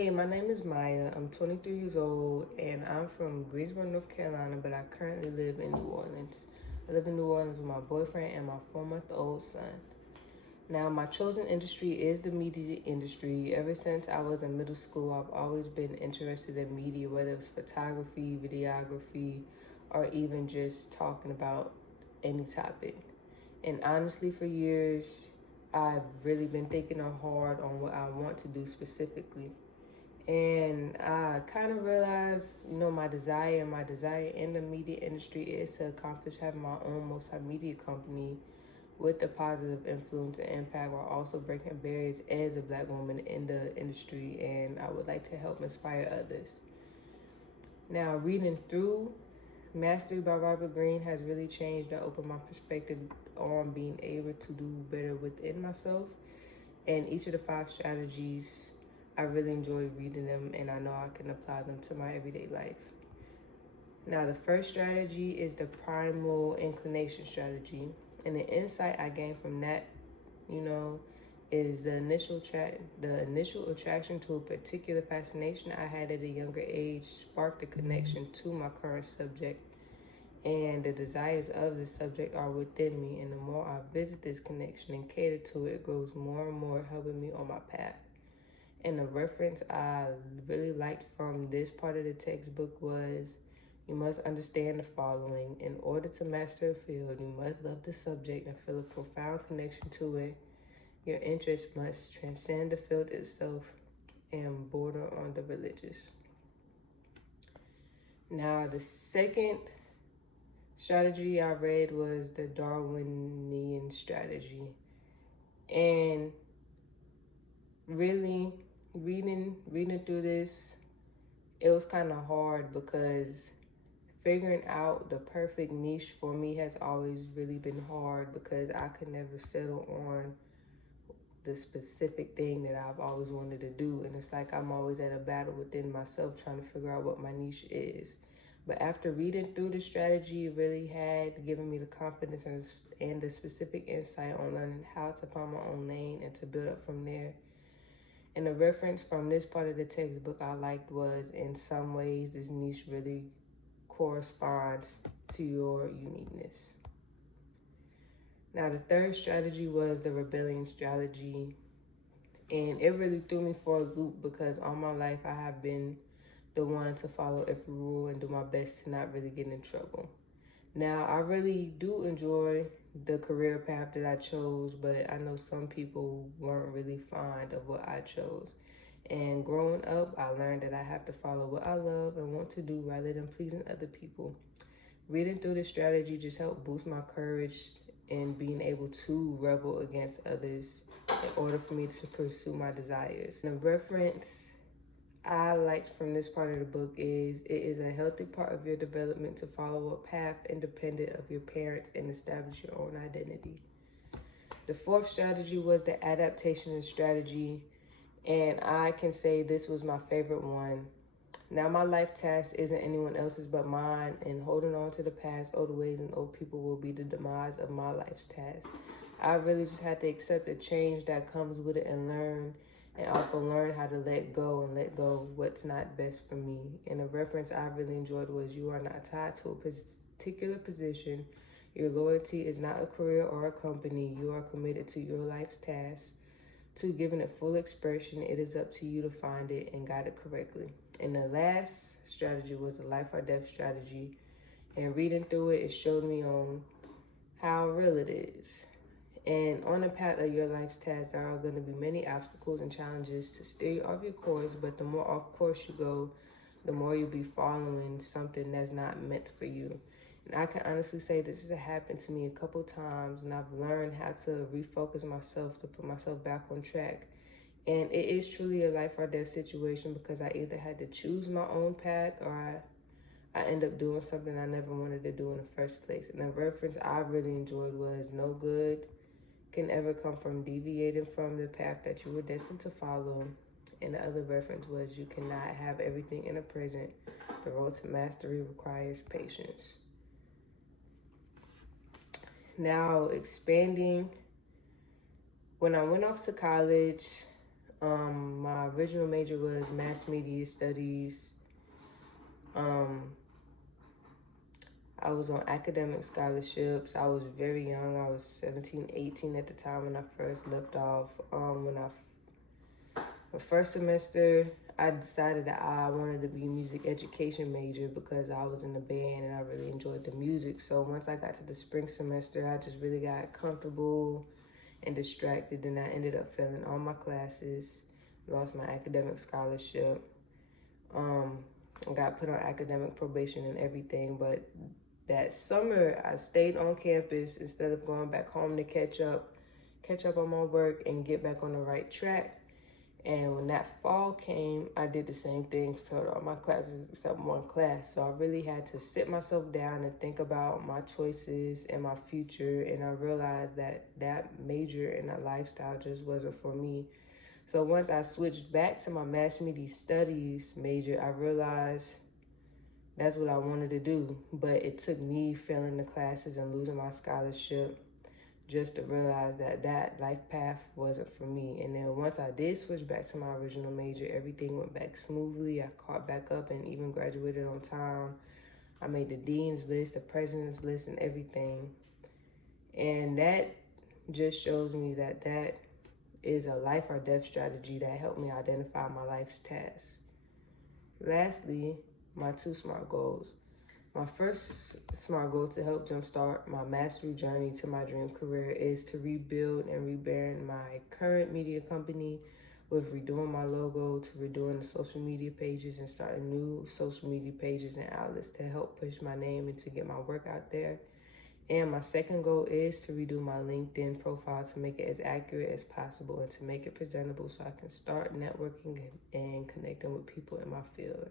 Hey, my name is Maya. I'm 23 years old and I'm from Greensboro, North Carolina, but I currently live in New Orleans. I live in New Orleans with my boyfriend and my 4 month old son. Now, my chosen industry is the media industry. Ever since I was in middle school, I've always been interested in media, whether it's photography, videography, or even just talking about any topic. And honestly, for years, I've really been thinking hard on what I want to do specifically. And I kind of realized, my desire in the media industry is to accomplish having my own multimedia company with a positive influence and impact while also breaking barriers as a black woman in the industry. And I would like to help inspire others. Now, reading through Mastery by Robert Greene has really changed and opened my perspective on being able to do better within myself. And each of the 5 strategies, I really enjoy reading them and I know I can apply them to my everyday life. Now, the first strategy is the primal inclination strategy. And the insight I gained from that, you know, is the initial attraction to a particular fascination I had at a younger age sparked a connection to my current subject, and the desires of the subject are within me, and the more I visit this connection and cater to it, it grows more and more, helping me on my path. And the reference I really liked from this part of the textbook was, you must understand the following. In order to master a field, you must love the subject and feel a profound connection to it. Your interest must transcend the field itself and border on the religious. Now, the second strategy I read was the Darwinian strategy. And really, reading through this, it was kind of hard because figuring out the perfect niche for me has always really been hard because I could never settle on the specific thing that I've always wanted to do. And it's like I'm always at a battle within myself trying to figure out what my niche is. But after reading through the strategy, it really had given me the confidence and the specific insight on learning how to find my own lane and to build up from there. And the reference from this part of the textbook I liked was, in some ways, this niche really corresponds to your uniqueness. Now, the third strategy was the rebellion strategy. And it really threw me for a loop because all my life I have been the one to follow every rule and do my best to not really get in trouble. Now, I really do enjoy the career path that I chose, but I know some people weren't really fond of what I chose. And growing up, I learned that I have to follow what I love and want to do rather than pleasing other people. Reading through this strategy just helped boost my courage in being able to rebel against others in order for me to pursue my desires. And the reference I liked from this part of the book is, it is a healthy part of your development to follow a path independent of your parents and establish your own identity. The fourth strategy was the adaptation strategy, and I can say this was my favorite one. Now, my life task isn't anyone else's but mine, and holding on to the past, old ways, and old people will be the demise of my life's task. I really just had to accept the change that comes with it and also learn how to let go and let go what's not best for me. And a reference I really enjoyed was, you are not tied to a particular position. Your loyalty is not a career or a company. You are committed to your life's task, to giving it full expression. It is up to you to find it and guide it correctly. And the last strategy was the life or death strategy. And reading through it, it showed me on how real it is. And on the path of your life's task, there are going to be many obstacles and challenges to steer you off your course. But the more off course you go, the more you'll be following something that's not meant for you. And I can honestly say this has happened to me a couple times, and I've learned how to refocus myself to put myself back on track. And it is truly a life or death situation because I either had to choose my own path or I end up doing something I never wanted to do in the first place. And the reference I really enjoyed was, no good can ever come from deviating from the path that you were destined to follow. And the other reference was, you cannot have everything in the present. The road to mastery requires patience. Now, expanding, when I went off to college, My original major was mass media studies. I was on academic scholarships. I was very young. I was 17, 18 at the time when I first left off. My first semester, I decided that I wanted to be a music education major because I was in the band and I really enjoyed the music. So once I got to the spring semester, I just really got comfortable and distracted, and I ended up failing all my classes, lost my academic scholarship. I got put on academic probation and everything, but that summer I stayed on campus instead of going back home to catch up on my work and get back on the right track. And when that fall came, I did the same thing, failed all my classes except one class. So I really had to sit myself down and think about my choices and my future. And I realized that that major and that lifestyle just wasn't for me. So once I switched back to my mass media studies major, I realized that's what I wanted to do. But it took me failing the classes and losing my scholarship just to realize that that life path wasn't for me. And then once I did switch back to my original major, everything went back smoothly. I caught back up and even graduated on time. I made the dean's list, the president's list, and everything. And that just shows me that that is a life or death strategy that helped me identify my life's tasks. Lastly, my 2 SMART goals. My first SMART goal to help jumpstart my mastery journey to my dream career is to rebuild and rebrand my current media company with redoing my logo, to redoing the social media pages and starting new social media pages and outlets to help push my name and to get my work out there. And my second goal is to redo my LinkedIn profile to make it as accurate as possible and to make it presentable so I can start networking and connecting with people in my field.